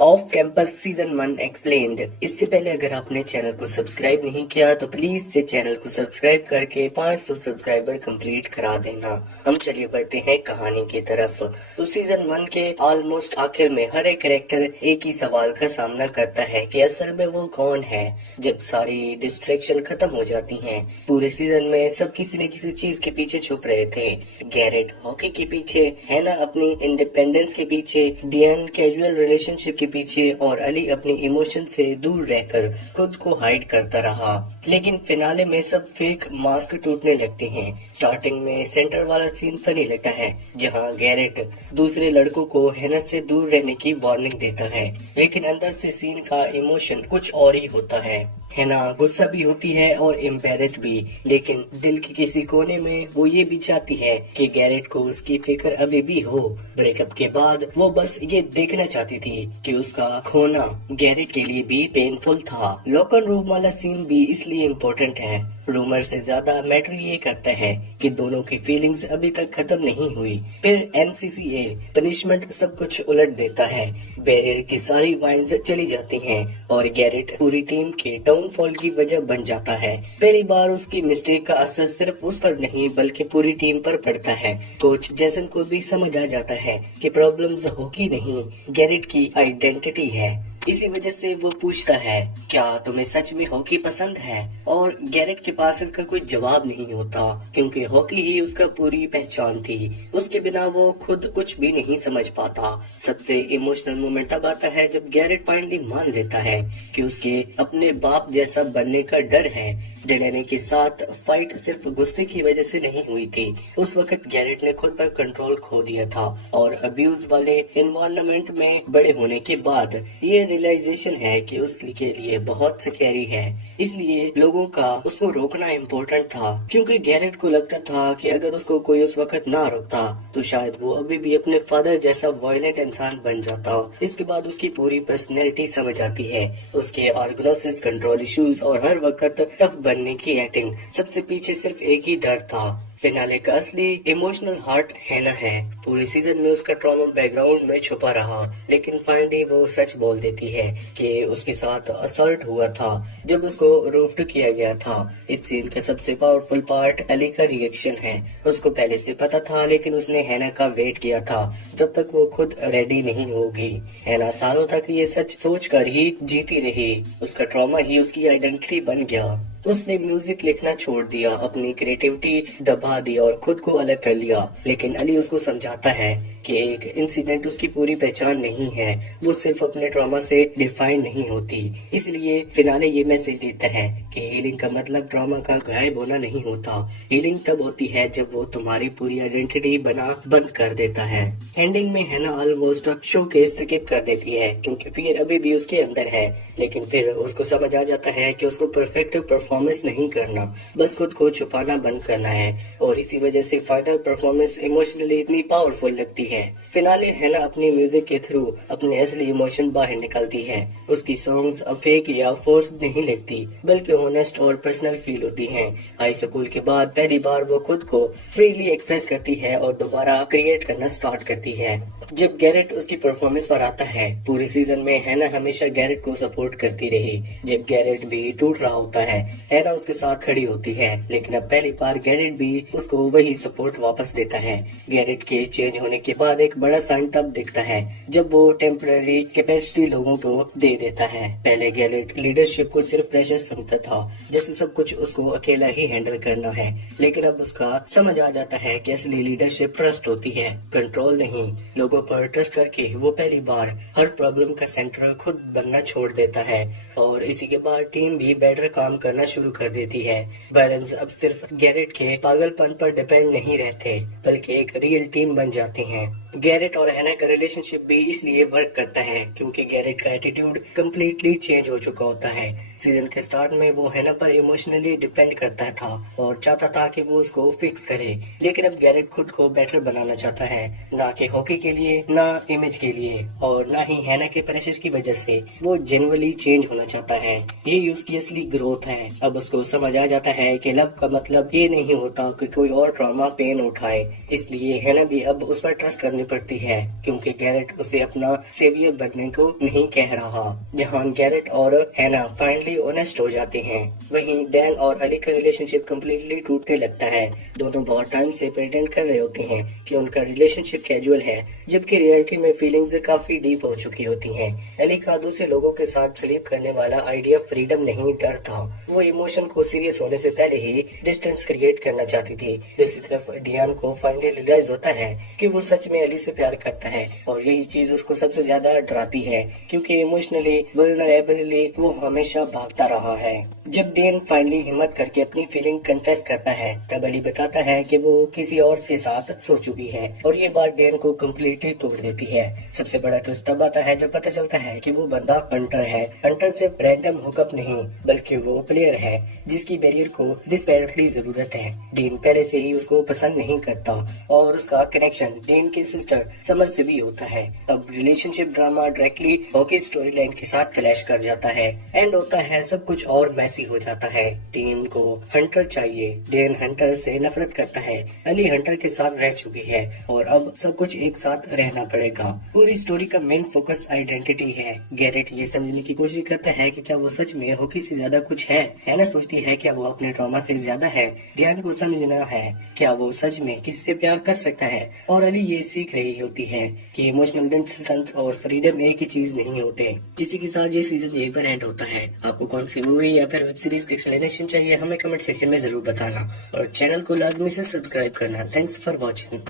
Off campus season 1 explained. इससे पहले अगर आपने चैनल को सब्सक्राइब नहीं किया तो प्लीज से चैनल को सब्सक्राइब करके 500 सब्सक्राइबर कंप्लीट करा देना। हम चलिए बढ़ते हैं कहानी की तरफ। तो सीजन 1 के ऑलमोस्ट आखिर में हर एक कैरेक्टर एक ही सवाल का सामना करता है कि असल में वो कौन है। जब सारी डिस्ट्रैक्शन खत्म हो जाती हैं, पूरे सीजन में सब किसी न किसी चीज के पीछे छुप रहे थे। गैरेट हॉकी के पीछे, हैना अपनी इंडिपेंडेंस के पीछे, डियन कैजुअल रिलेशनशिप के पीछे और अली अपनी इमोशन से दूर रहकर खुद को हाइड करता रहा। लेकिन फिनाले में सब फेक मास्क टूटने लगते हैं। स्टार्टिंग में सेंटर वाला सीन फनी लगता है, जहां गैरेट दूसरे लड़कों को हैना से दूर रहने की वार्निंग देता है, लेकिन अंदर से सीन का इमोशन कुछ और ही होता है। हैना गुस्सा भी होती है और एम्बेरेस्ड भी, लेकिन दिल के किसी कोने में वो ये भी चाहती है कि गैरेट को उसकी फिक्र अभी भी हो। ब्रेकअप के बाद वो बस ये देखना चाहती थी कि उसका खोना गैरेट के लिए भी पेनफुल था। लॉकर रूम वाला सीन भी इसलिए इम्पोर्टेंट है। रूमर से ज्यादा मैटर ये करता है कि दोनों की फीलिंग्स अभी तक खत्म नहीं हुई। फिर एनसीसीए पनिशमेंट सब कुछ उलट देता है। बैरियर की सारी वाइन्स चली जाती हैं और गैरेट पूरी टीम के डाउनफॉल की वजह बन जाता है। पहली बार उसकी मिस्टेक का असर सिर्फ उस पर नहीं बल्कि पूरी टीम पर पड़ता है। कोच जैसन को भी समझ आ जाता है कि प्रॉब्लम्स हॉकी नहीं, गैरेट की आइडेंटिटी है। इसी वजह से वो पूछता है, क्या तुम्हें सच में हॉकी पसंद है? और गैरेट के पास इसका कोई जवाब नहीं होता, क्योंकि हॉकी ही उसका पूरी पहचान थी। उसके बिना वो खुद कुछ भी नहीं समझ पाता। सबसे इमोशनल मोमेंट तब आता है जब गैरेट फाइनली मान लेता है कि उसके अपने बाप जैसा बनने का डर है। डेलेनी के साथ फाइट सिर्फ गुस्से की वजह से नहीं हुई थी। उस वक्त गैरेट ने खुद पर कंट्रोल खो दिया था और अब्यूज वाले एनवायरनमेंट में बड़े होने के बाद ये रियलाइजेशन है कि उसके लिए बहुत स्कैरी है। इसलिए लोगों का उसको रोकना इम्पोर्टेंट था, क्योंकि गैरेट को लगता था कि अगर उसको कोई उस वक्त ना रोकता तो शायद वो अभी भी अपने फादर जैसा वायलेंट इंसान बन जाता। इसके बाद उसकी पूरी पर्सनैलिटी समझ आती है। उसके ऑर्गेनाइजेशन, कंट्रोल इश्यूज और हर वक्त टफ बनने की एक्टिंग, सबसे पीछे सिर्फ एक ही डर था। फिनाले का असली इमोशनल हार्ट हैना है। पूरे सीजन में उसका ट्रॉमा बैकग्राउंड में छुपा रहा, लेकिन फाइनली वो सच बोल देती है कि उसके साथ असॉल्ट हुआ था जब उसको रोफ्ट किया गया था। इस सीन का सबसे पावरफुल पार्ट अली का रिएक्शन है। उसको पहले से पता था, लेकिन उसने हैना का वेट किया था जब तक वो खुद रेडी नहीं होगी। हैना सालों तक ये सच सोच कर ही जीती रही। उसका ट्रॉमा ही उसकी आइडेंटिटी बन गया। उसने म्यूजिक लिखना छोड़ दिया, अपनी क्रिएटिविटी दबा दी और खुद को अलग कर लिया। लेकिन अली उसको समझाता है कि एक इंसिडेंट उसकी पूरी पहचान नहीं है, वो सिर्फ अपने ट्रॉमा से डिफाइन नहीं होती। इसलिए फिनाले ये मैसेज देता है कि हीलिंग का मतलब ट्रॉमा का गायब होना नहीं होता। हीलिंग तब होती है जब वो तुम्हारी पूरी आइडेंटिटी बना बंद कर देता है। एंडिंग में हैना ऑलमोस्ट शो के स्किप कर देती है, क्योंकि फिर अभी भी उसके अंदर है। लेकिन फिर उसको समझ आ जाता है कि उसको परफेक्ट परफॉर्मेंस नहीं करना, बस खुद को छुपाना बंद करना है। और इसी वजह से फाइनल परफॉर्मेंस इमोशनली इतनी पावरफुल लगती है। फिनाले हैना अपनी म्यूजिक के थ्रू अपने असली इमोशन बाहर निकलती है। उसकी सॉन्ग्स अब फेक या फोर्स्ड नहीं लगती, बल्कि ऑनेस्ट और पर्सनल फील होती हैं। हाई स्कूल के बाद पहली बार वो खुद को फ्रीली एक्सप्रेस करती है और दोबारा क्रिएट करना स्टार्ट करती है। जब गैरेट उसकी परफॉर्मेंस पर आता है, पूरे सीजन में हैना हमेशा गैरेट को सपोर्ट करती रही। जब गैरेट भी टूट रहा होता है, हैना उसके साथ खड़ी होती है, लेकिन अब पहली बार गैरेट भी उसको वही सपोर्ट वापस देता है। गैरेट के चेंज होने के बाद एक बड़ा साइन तब दिखता है जब वो टेम्पररी कैपेसिटी लोगों को दे देता है। पहले गैरेट लीडरशिप को सिर्फ प्रेशर समझता था, जैसे सब कुछ उसको अकेला ही हैंडल करना है। लेकिन अब उसका समझ आ जाता है कि असली लीडरशिप ट्रस्ट होती है, कंट्रोल नहीं। लोगों पर ट्रस्ट करके वो पहली बार हर प्रॉब्लम का सेंटर खुद बनना छोड़ देता है और इसी के बाद टीम भी बेटर काम करना शुरू कर देती है। बैलेंस अब सिर्फ गैरेट के पागलपन पर डिपेंड नहीं रहते, बल्कि एक रियल टीम बन जाती हैं। गैरेट और हैना का रिलेशनशिप भी इसलिए वर्क करता है क्योंकि गैरेट का एटीट्यूड कम्प्लीटली चेंज हो चुका होता है। सीजन के स्टार्ट में वो हैना पर इमोशनली डिपेंड करता था और चाहता था कि वो उसको फिक्स करे, लेकिन अब गैरेट खुद को बेटर बनाना चाहता है, ना कि हॉकी के लिए, ना इमेज के लिए और ना ही हैना के प्रेशर की वजह से। वो जेन्युइनली चेंज होना चाहता है। ये उसकी असली ग्रोथ है। अब उसको समझ आ जाता है कि लव का मतलब ये नहीं होता कि कोई और ट्रॉमा पेन उठाए। इसलिए हैना भी अब उस पर ट्रस्ट करने पड़ती है क्योंकि गैरेट उसे अपना सेवियर बनने को नहीं कह रहा। जहां गैरेट और हैना फाइनली ऑनेस्ट हो जाते हैं, वहीं डैन और अली का रिलेशनशिप कम्प्लीटली टूटने लगता है। दोनों बहुत टाइम से प्रिटेंड कर रहे होते हैं कि उनका रिलेशनशिप कैजुअल है, जबकि रियलिटी में फीलिंग्स काफी डीप हो चुकी होती हैं। अली का दूसरे लोगों के साथ स्लीप करने वाला आइडिया फ्रीडम नहीं, डर था। वो इमोशन को सीरियस होने से पहले ही डिस्टेंस क्रिएट करना चाहती थी। दूसरी तरफ डियान को फाइनली रियलाइज होता है कि वो सच में अली से प्यार करता है और यही चीज उसको सबसे ज्यादा डराती है क्योंकि इमोशनली वल्नरेबली वो हमेशा भागता रहा है। जब डेन फाइनली हिम्मत करके अपनी फीलिंग कन्फेस करता है, तब अली बताता है कि वो किसी और के साथ सो चुकी है और ये बात डेन को कम्प्लीटली तोड़ देती है। सबसे बड़ा ट्विस्ट तब आता है जब पता चलता है कि वो बंदा हंटर है। हंटर सिर्फ रैंडम हुकअप नहीं, बल्कि वो प्लेयर है जिसकी बैरियर को डिस्पेरेटली जरूरत है। डेन पहले से ही उसको पसंद नहीं करता और उसका कनेक्शन डेन की सिस्टर समर से भी होता है। अब relationship drama directly hockey story line के साथ क्लैश कर जाता है। एंड होता है सब कुछ और मैसी हो जाता है। टीम को हंटर चाहिए, डेन हंटर से नफरत करता है, अली हंटर के साथ रह चुकी है और अब सब कुछ एक साथ रहना पड़ेगा। पूरी स्टोरी का मेन फोकस आइडेंटिटी है। गैरेट ये समझने की कोशिश करता है कि क्या वो सच में हॉकी से ज्यादा कुछ है। हैना सोचती है क्या वो अपने ट्रॉमा से ज्यादा है। ध्यान को समझना है क्या वो सच में किसी से प्यार कर सकता है। और अली ये सीख रही होती है कि इमोशनल डिस्टेंस और फ्रीडम एक ही चीज नहीं होते। इसी के साथ ये सीजन 1 पर एंड होता है। आपको कौन सी मूवी या फिर वेब सीरीज की एक्सप्लेनेशन चाहिए हमें कमेंट सेक्शन में जरूर बताना और चैनल को लाजमी से सब्सक्राइब करना। Thanks for watching.